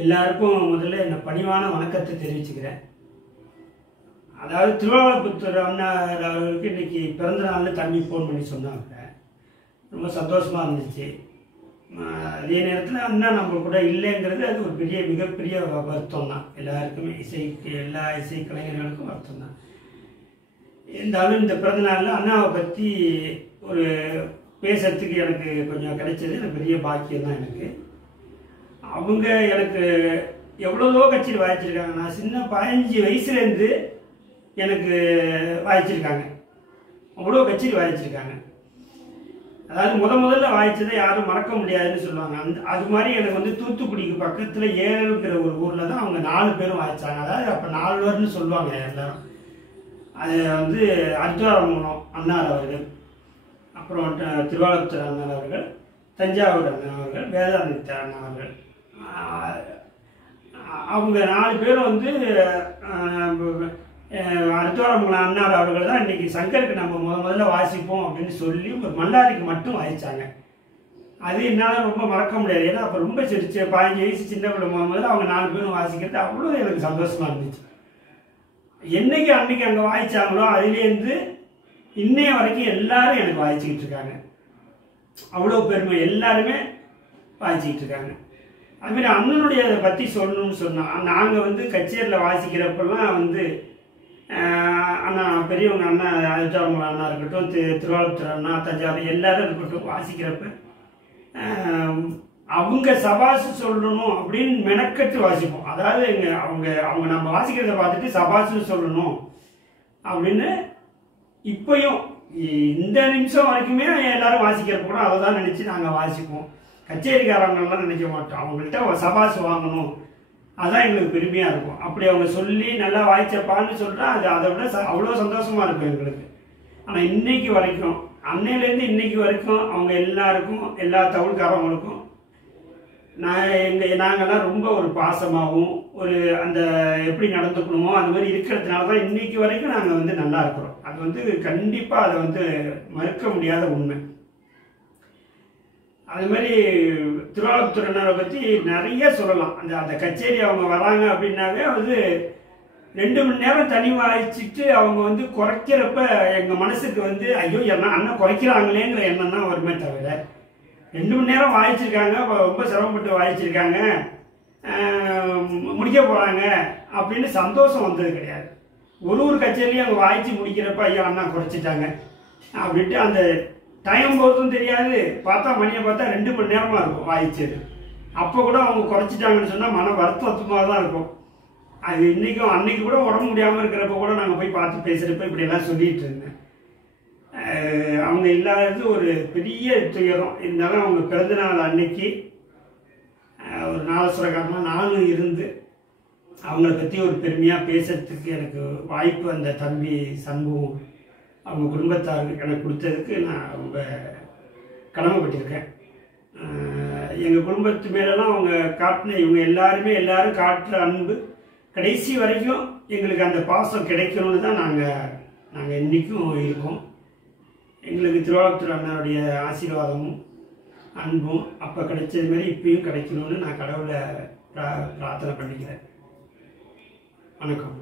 எல்லாருக்கும் முதல்ல என்ன பணிவான வணக்கத்தை தெரிவிச்சுக்கிறேன். அதாவது திருவாரூர் அண்ணார் அவர்களுக்கு இன்னைக்கு பிறந்த நாள்னு தம்பி ஃபோன் பண்ணி சொன்னாங்க. ரொம்ப சந்தோஷமாக இருந்துச்சு. அதே நேரத்தில் அண்ணா நம்ம கூட இல்லைங்கிறது அது ஒரு மிகப்பெரிய வருத்தம் தான். எல்லாருக்குமே எல்லா இசை கலைஞர்களுக்கும் வருத்தம் தான். இருந்தாலும் இந்த பிறந்த நாளில் அண்ணாவை பற்றி ஒரு பேசுறதுக்கு எனக்கு கொஞ்சம் கிடைச்சது எனக்கு பெரிய பாக்கியம் தான். அவங்க எனக்கு எவ்வளோ கட்சியில் வாய்ச்சிருக்காங்க. நான் சின்ன 15 வயசுலேருந்து எனக்கு வாய்ச்சிருக்காங்க. அவ்வளோ கட்சியில் வாய்ச்சிருக்காங்க. அதாவது முதல்ல வாய்ச்சதை யாரும் மறக்க முடியாதுன்னு சொல்லுவாங்க. அது மாதிரி எனக்கு வந்து தூத்துக்குடிக்கு பக்கத்தில் ஏழுங்கிற ஒரு ஊரில் தான் அவங்க 4 பேரும் வாய்ச்சாங்க. அதாவது அப்போ 4 பேர்னு சொல்லுவாங்க எல்லாரும். அது வந்து அர்ஜுனாரமங்கலம் அண்ணார் அவர்கள், அப்புறம் திருவாரூர் அண்ணார் அவர்கள், தஞ்சாவூர் அண்ணா அவர்கள், வேதாரண்ய அண்ணா அவர்கள். அவங்க 4 பேரும் வந்து அர்ஜுனாரமங்கலம் அண்ணார் அவர்கள் தான் இன்னைக்கு சங்கருக்கு நம்ம முதல்ல வாசிப்போம் அப்படின்னு சொல்லி ஒரு மல்லாரிக்கு மட்டும் வாய்ச்சாங்க. அது என்னால் ரொம்ப மறக்க முடியாது. ஏன்னா அப்போ ரொம்ப 15 வயசு சின்ன பிள்ளை முதல்ல அவங்க 4 பேரும் வாசிக்கிறது அவ்வளோ எனக்கு சந்தோஷமாக இருந்துச்சு. என்னைக்கு அன்னைக்கு அங்கே வாய்ச்சாங்களோ அதுலேருந்து இன்னைய வரைக்கும் எல்லாரும் எனக்கு வாய்ச்சிக்கிட்டு இருக்காங்க. அவ்வளோ பெருமை, எல்லாருமே வாய்ச்சிக்கிட்டு இருக்காங்க. அதுமாரி அண்ணனுடைய அதை பற்றி சொல்லணும்னு சொன்னோம். நாங்கள் வந்து கச்சேரியில் வாசிக்கிறப்பெல்லாம் வந்து அண்ணா பெரியவங்க அண்ணா அர்ஜுனாரமங்கலம் அண்ணா இருக்கட்டும், திருவாரூர் அண்ணா, தஞ்சாவூர் எல்லாரும் இருக்கட்டும், வாசிக்கிறப்ப அவங்க சபாசு சொல்லணும் அப்படின்னு மெனக்கட்டு வாசிப்போம். அதாவது அவங்க நம்ம வாசிக்கிறத பார்த்துட்டு சபாசு சொல்லணும் அப்படின்னு இப்பயும் இந்த நிமிஷம் வரைக்குமே எல்லாரும் வாசிக்கிறப்ப கூட அதை தான் நினச்சி நாங்கள் வாசிப்போம். கச்சேரிக்காரங்களாம் நினைக்க மாட்டோம். அவங்கள்ட்ட சபாசு வாங்கணும், அதான் எங்களுக்கு பெருமையாக இருக்கும். அப்படி அவங்க சொல்லி நல்லா வாய்ச்சப்பான்னு சொல்கிறா அது அதை விட அவ்வளோ சந்தோஷமாக இருக்கும் எங்களுக்கு. ஆனால் இன்னைக்கு வரைக்கும், அன்னையிலேருந்து இன்னைக்கு வரைக்கும் அவங்க எல்லாருக்கும், எல்லா தமிழ்காரவங்களுக்கும் நாங்கள்லாம் ரொம்ப ஒரு பாசமாகவும் ஒரு அந்த எப்படி நடந்துக்கணுமோ அந்த மாதிரி இருக்கிறதுனால தான் இன்னைக்கு வரைக்கும் நாங்கள் வந்து நல்லா இருக்கிறோம். அது வந்து கண்டிப்பாக அதை வந்து மறுக்க முடியாத உண்மை. அது மாதிரி திருவாரூர் பற்றி நிறைய சொல்லலாம். அந்த கச்சேரி அவங்க வராங்க அப்படின்னாவே வந்து 2 மணி நேரம் தனி வாய்ச்சிட்டு அவங்க வந்து குறைக்கிறப்ப எங்கள் மனசுக்கு வந்து ஐயோ அண்ணன் குறைக்கிறாங்களேங்கிற எண்ணம் தான் வருமே தவிர 2 மணி நேரம் வாய்ச்சிருக்காங்க, ரொம்ப சிரமப்பட்டு வாய்ச்சிருக்காங்க, முடிக்க போகிறாங்க அப்படின்னு சந்தோஷம் வந்தது கிடையாது. ஒரு கச்சேரியும் அவங்க வாய்ச்சி முடிக்கிறப்ப ஐயோ அண்ணா குறைச்சிட்டாங்க அப்படின்ட்டு அந்த டைம் போகிறதும் தெரியாது. பார்த்தா மணியை பார்த்தா 2 மணி நேரமாக இருக்கும் வாய்ச்சது. அப்போ கூட அவங்க குறைச்சிட்டாங்கன்னு சொன்னால் மன வருத்தமாக தான் இருக்கும். அது இன்றைக்கும் அன்னைக்கு கூட உடம்பு முடியாமல் இருக்கிறப்ப கூட நாங்கள் போய் பார்த்து பேசுகிறப்ப இப்படியெல்லாம் சொல்லிகிட்டு இருந்தேன். அவங்க இல்லாதது ஒரு பெரிய துயரம். இருந்தாலும் அவங்க பிறந்தநாள் அன்னைக்கு ஒரு நாலசுரகாரமாக நானும் இருந்து அவங்கள பற்றி ஒரு பெருமையாக பேசுறதுக்கு எனக்கு வாய்ப்பு அந்த தம்பி சண்முகம் அவங்க குடும்பத்தாருக்கு எனக்கு கொடுத்ததுக்கு நான் ரொம்ப கடமைப்பட்டிருக்கேன். எங்கள் குடும்பத்து மேலெல்லாம் அவங்க காட்டின எல்லாரும் காட்டுற அன்பு கடைசி வரைக்கும் எங்களுக்கு அந்த பாசம் கிடைக்கணும்னு தான் நாங்கள் இன்றைக்கும் இருக்கோம். எங்களுக்கு திருவாரூர் அண்ணனுடைய ஆசீர்வாதமும் அன்பும் அப்போ கிடைச்சது மாதிரி இப்பயும் கிடைக்கணும்னு நான் கடவுளை பிரார்த்தனை பண்ணிக்கிறேன். வணக்கம்.